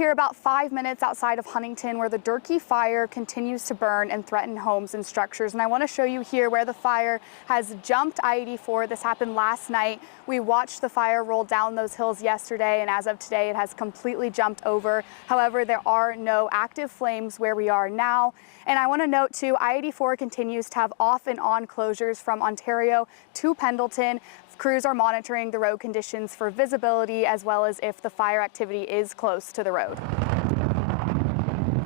here about 5 minutes outside of Huntington where the Durkee fire continues to burn and threaten homes and structures. And I want to show you here where the fire has jumped I-84. This happened last night. We watched the fire roll down those hills yesterday, and as of today, it has completely jumped over. However, there are no active flames where we are now. And I want to note too, I-84 continues to have off and on closures from Ontario to Pendleton. Crews are monitoring the road conditions for visibility as well as if the fire activity is close to the road.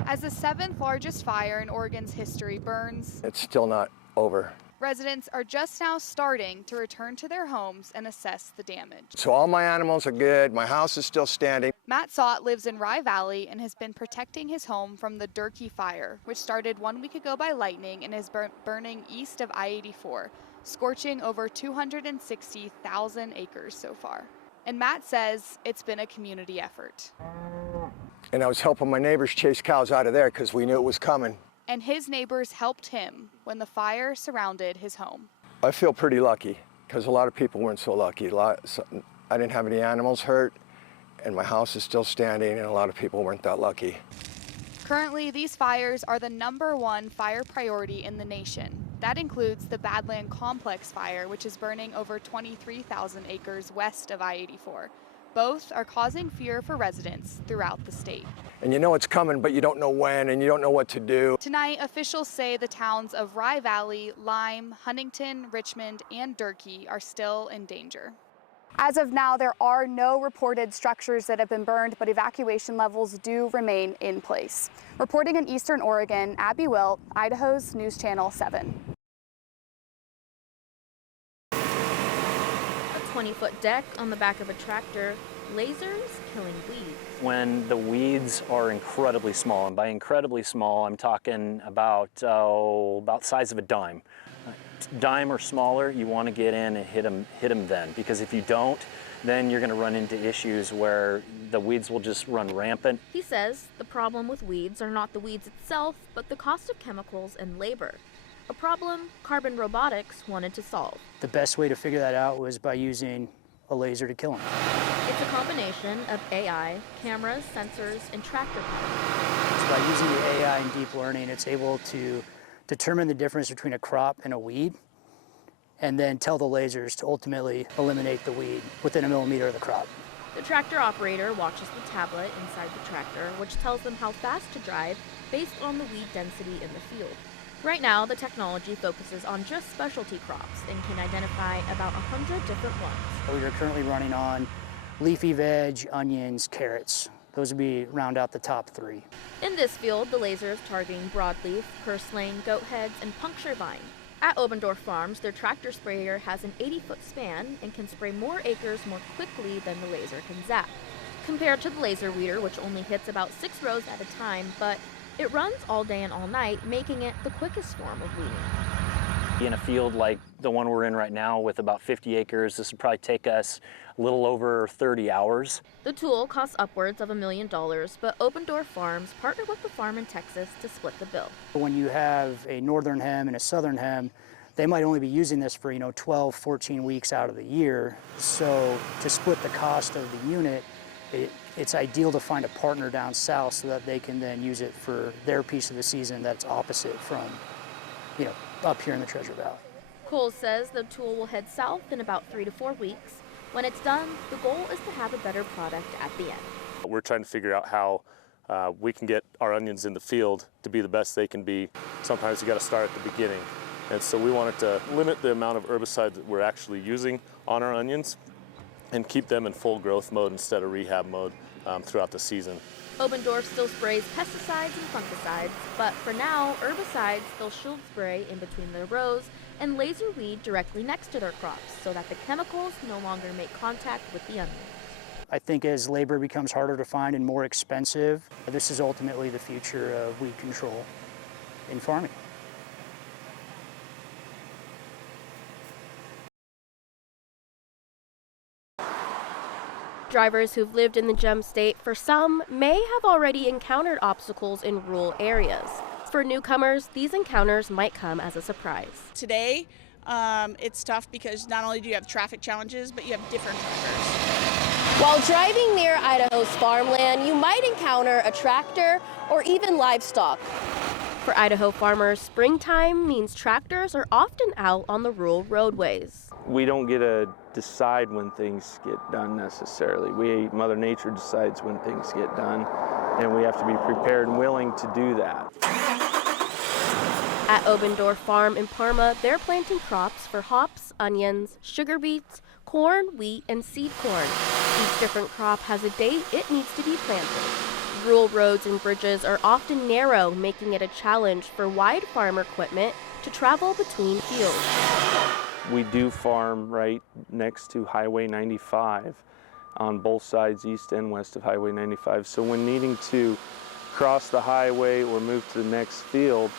As the 7th largest fire in Oregon's history burns, it's still not over. Residents are just now starting to return to their homes and assess the damage. So all my animals are good, my house is still standing. Matt Sott lives in Rye Valley and has been protecting his home from the Durkee fire, which started 1 week ago by lightning and is burning east of I-84. Scorching over 260,000 acres so far. And Matt says it's been a community effort. And I was helping my neighbors chase cows out of there because we knew it was coming. And his neighbors helped him when the fire surrounded his home. I feel pretty lucky because a lot of people weren't so lucky. I didn't have any animals hurt and my house is still standing and a lot of people weren't that lucky. Currently, these fires are the #1 fire priority in the nation. That includes the Badland Complex fire, which is burning over 23,000 acres west of I-84. Both are causing fear for residents throughout the state. And you know it's coming, but you don't know when and you don't know what to do. Tonight, officials say the towns of Rye Valley, Lime, Huntington, Richmond, and Durkee are still in danger. As of now, there are no reported structures that have been burned, but evacuation levels do remain in place. Reporting in Eastern Oregon, Abby Wilt, Idaho's News Channel 7. A 20-foot deck on the back of a tractor, lasers killing weeds. When the weeds are incredibly small, and by incredibly small, I'm talking about size of a dime. Dime or smaller, you want to get in and hit them then, because if you don't, then you're going to run into issues where the weeds will just run rampant. He says the problem with weeds are not the weeds itself, but the cost of chemicals and labor. A problem Carbon Robotics wanted to solve. The best way to figure that out was by using a laser to kill them. It's a combination of AI, cameras, sensors, and tractor power. So by using the AI and deep learning, it's able to determine the difference between a crop and a weed, and then tell the lasers to ultimately eliminate the weed within a millimeter of the crop. The tractor operator watches the tablet inside the tractor, which tells them how fast to drive based on the weed density in the field. Right now, the technology focuses on just specialty crops and can identify about 100 different ones. We are currently running on leafy veg, onions, carrots. Those would be round out the top 3. In this field, the laser is targeting broadleaf, purslane, goat heads, and puncture vine. At Obendorf Farms, their tractor sprayer has an 80-foot span and can spray more acres more quickly than the laser can zap. Compared to the laser weeder, which only hits about 6 rows at a time, but it runs all day and all night, making it the quickest form of weeding. In a field like the one we're in right now with about 50 acres, this would probably take us a little over 30 hours. The tool costs upwards of $1 million, but Obendorf Farms partnered with the farm in Texas to split the bill. When you have a northern hem and a southern hem, they might only be using this for 12, 14 weeks out of the year. So to split the cost of the unit, it's ideal to find a partner down south so that they can then use it for their piece of the season that's opposite from, up here in the Treasure Valley. Cole says the tool will head south in about 3 to 4 weeks. When it's done, the goal is to have a better product at the end. We're trying to figure out how we can get our onions in the field to be the best they can be. Sometimes you got to start at the beginning. And so we wanted to limit the amount of herbicide that we're actually using on our onions and keep them in full growth mode instead of rehab mode throughout the season. Obendorf still sprays pesticides and fungicides, but for now, herbicides they'll shield spray in between their rows and laser weed directly next to their crops so that the chemicals no longer make contact with the onions. I think as labor becomes harder to find and more expensive, this is ultimately the future of weed control in farming. Drivers who've lived in the Gem State for some may have already encountered obstacles in rural areas. For newcomers, these encounters might come as a surprise. Today, it's tough because not only do you have traffic challenges, but you have different drivers. While driving near Idaho's farmland, you might encounter a tractor or even livestock. For Idaho farmers, springtime means tractors are often out on the rural roadways. We don't get to decide when things get done necessarily. Mother Nature decides when things get done, and we have to be prepared and willing to do that. At Obendorf Farm in Parma, they're planting crops for hops, onions, sugar beets, corn, wheat, and seed corn. Each different crop has a date it needs to be planted. Rural roads and bridges are often narrow, making it a challenge for wide farm equipment to travel between fields. We do farm right next to Highway 95 on both sides, east and west of Highway 95. So when needing to cross the highway or move to the next field,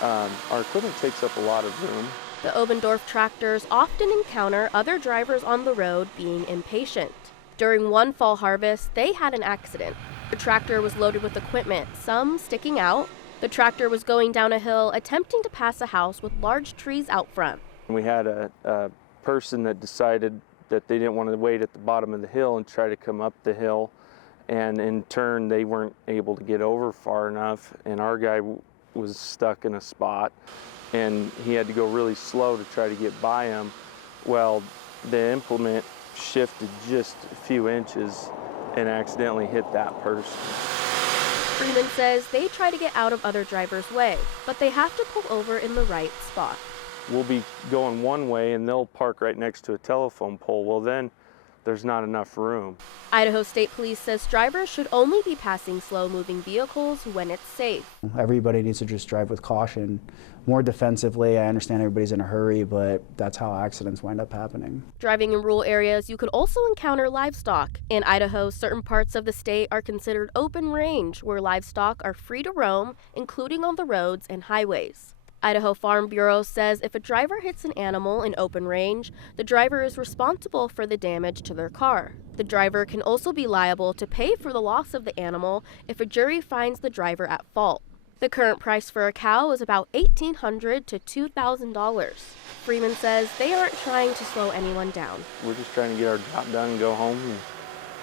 our equipment takes up a lot of room. The Obendorf tractors often encounter other drivers on the road being impatient. During one fall harvest, they had an accident. The tractor was loaded with equipment, some sticking out. The tractor was going down a hill, attempting to pass a house with large trees out front. We had a person that decided that they didn't want to wait at the bottom of the hill and try to come up the hill, and in turn they weren't able to get over far enough, and our guy was stuck in a spot and he had to go really slow to try to get by him. Well, the implement shifted just a few inches and accidentally hit that person. Freeman says they try to get out of other drivers' way, but they have to pull over in the right spot. We'll be going one way and they'll park right next to a telephone pole. Well, then there's not enough room. Idaho State Police says drivers should only be passing slow-moving vehicles when it's safe. Everybody needs to just drive with caution, more defensively. I understand everybody's in a hurry, but that's how accidents wind up happening. Driving in rural areas, you could also encounter livestock. In Idaho, certain parts of the state are considered open range, where livestock are free to roam, including on the roads and highways. Idaho Farm Bureau says if a driver hits an animal in open range, the driver is responsible for the damage to their car. The driver can also be liable to pay for the loss of the animal if a jury finds the driver at fault. The current price for a cow is about $1,800 to $2,000. Freeman says they aren't trying to slow anyone down. We're just trying to get our job done and go home. And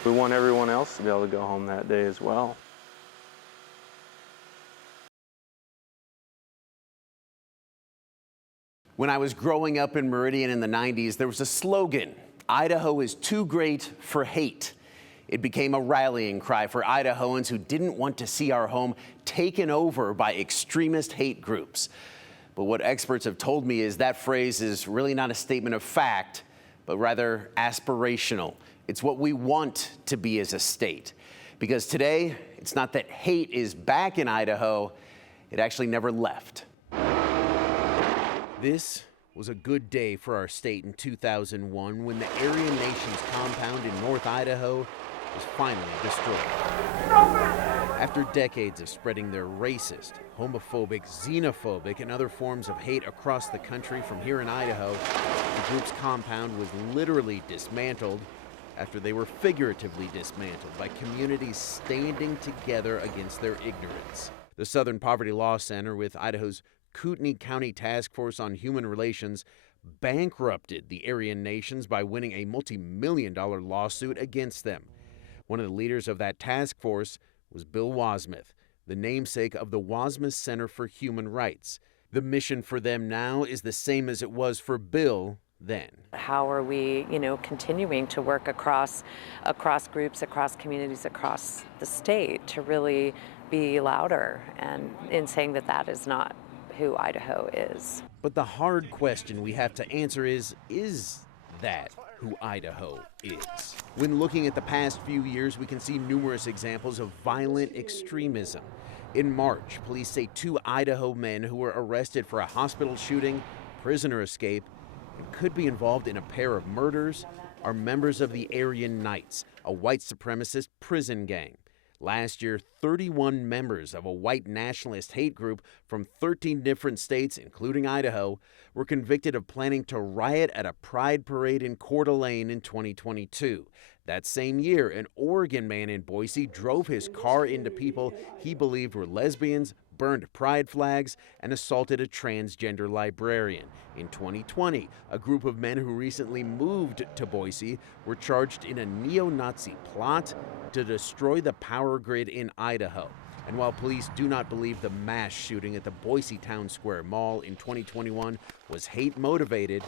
we want everyone else to be able to go home that day as well. When I was growing up in Meridian in the 90s, there was a slogan, "Idaho is too great for hate." It became a rallying cry for Idahoans who didn't want to see our home taken over by extremist hate groups. But what experts have told me is that phrase is really not a statement of fact, but rather aspirational. It's what we want to be as a state. Because today, it's not that hate is back in Idaho, it actually never left. This was a good day for our state in 2001 when the Aryan Nations compound in North Idaho was finally destroyed. After decades of spreading their racist, homophobic, xenophobic, and other forms of hate across the country from here in Idaho, the group's compound was literally dismantled after they were figuratively dismantled by communities standing together against their ignorance. The Southern Poverty Law Center, with Idaho's Kootenai County Task Force on Human Relations, bankrupted the Aryan Nations by winning a multi-million-dollar lawsuit against them. One of the leaders of that task force was Bill Wasmuth, the namesake of the Wasmuth Center for Human Rights. The mission for them now is the same as it was for Bill then. How are we, continuing to work across groups, across communities, across the state to really be louder and in saying that that is not who Idaho is. But the hard question we have to answer is that who Idaho is? When looking at the past few years, we can see numerous examples of violent extremism. In March, police say 2 Idaho men who were arrested for a hospital shooting, prisoner escape, and could be involved in a pair of murders are members of the Aryan Knights, a white supremacist prison gang. Last year, 31 members of a white nationalist hate group from 13 different states, including Idaho, were convicted of planning to riot at a pride parade in Coeur d'Alene in 2022. That same year, an Oregon man in Boise drove his car into people he believed were lesbians, burned pride flags, and assaulted a transgender librarian. In 2020, a group of men who recently moved to Boise were charged in a neo-Nazi plot to destroy the power grid in Idaho. And while police do not believe the mass shooting at the Boise Town Square Mall in 2021 was hate-motivated,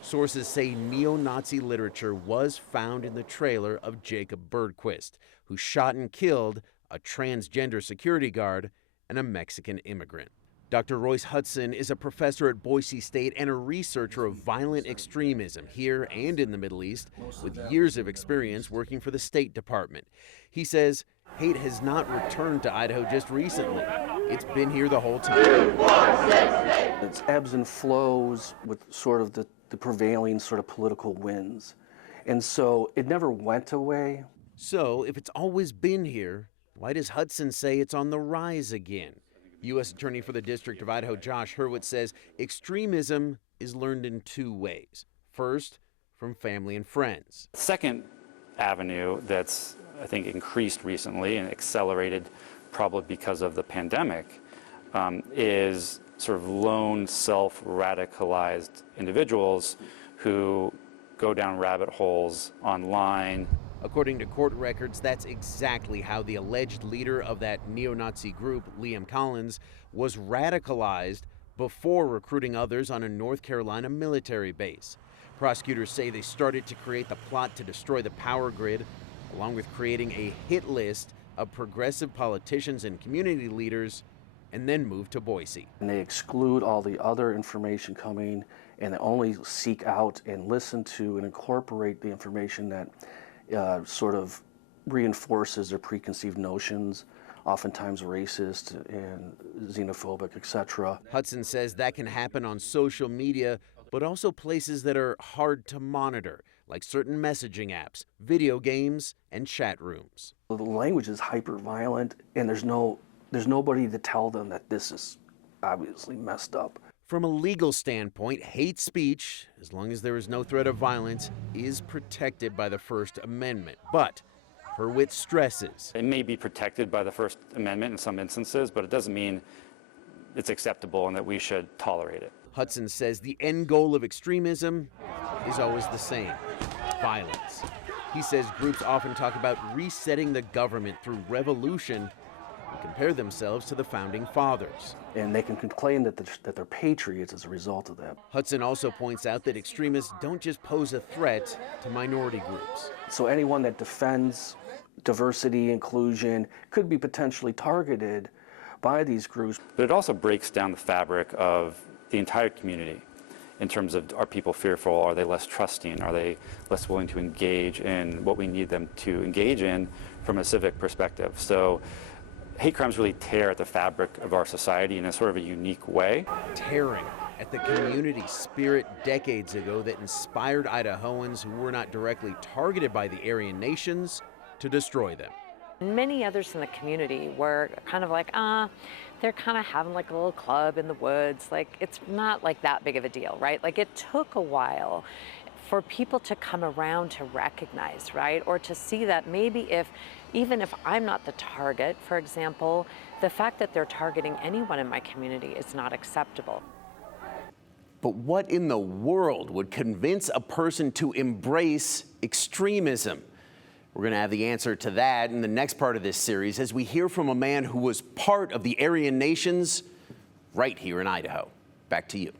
sources say neo-Nazi literature was found in the trailer of Jacob Bergquist, who shot and killed a transgender security guard and a Mexican immigrant. Dr. Royce Hudson is a professor at Boise State and a researcher of violent extremism here and in the Middle East, with years of experience working for the State Department. He says hate has not returned to Idaho just recently. It's been here the whole time. It's ebbs and flows with sort of the prevailing sort of political winds. And so it never went away. So if it's always been here, why does Hudson say it's on the rise again? U.S. Attorney for the District of Idaho, Josh Hurwitz, says extremism is learned in two ways. First, from family and friends. The second avenue that's, I think, increased recently and accelerated probably because of the pandemic is sort of lone self-radicalized individuals who go down rabbit holes online. According to court records, that's exactly how the alleged leader of that neo-Nazi group, Liam Collins, was radicalized before recruiting others on a North Carolina military base. Prosecutors say they started to create the plot to destroy the power grid, along with creating a hit list of progressive politicians and community leaders, and then moved to Boise. And they exclude all the other information coming, and they only seek out and listen to and incorporate the information that sort of reinforces their preconceived notions, oftentimes racist and xenophobic, etc. Hudson says that can happen on social media, but also places that are hard to monitor, like certain messaging apps, video games, and chat rooms. The language is hyper-violent, and there's nobody to tell them that this is obviously messed up. From a legal standpoint, hate speech, as long as there is no threat of violence, is protected by the First Amendment. But Hurwitz stresses it may be protected by the First Amendment in some instances, but it doesn't mean it's acceptable and that we should tolerate it. Hudson says the end goal of extremism is always the same: violence. He says groups often talk about resetting the government through revolution and compare themselves to the founding fathers. And they can claim that they're patriots as a result of that. Hudson also points out that extremists don't just pose a threat to minority groups. So anyone that defends diversity, inclusion, could be potentially targeted by these groups. But it also breaks down the fabric of the entire community in terms of, are people fearful? Are they less trusting? Are they less willing to engage in what we need them to engage in from a civic perspective? So hate crimes really tear at the fabric of our society in a sort of a unique way. Tearing at the community spirit decades ago that inspired Idahoans who were not directly targeted by the Aryan nations to destroy them. Many others in the community were kind of like, they're kind of having like a little club in the woods. Like, it's not like that big of a deal, right? Like, it took a while for people to come around to recognize, right? Or to see that maybe even if I'm not the target, for example, the fact that they're targeting anyone in my community is not acceptable. But what in the world would convince a person to embrace extremism? We're going to have the answer to that in the next part of this series as we hear from a man who was part of the Aryan nations right here in Idaho. Back to you.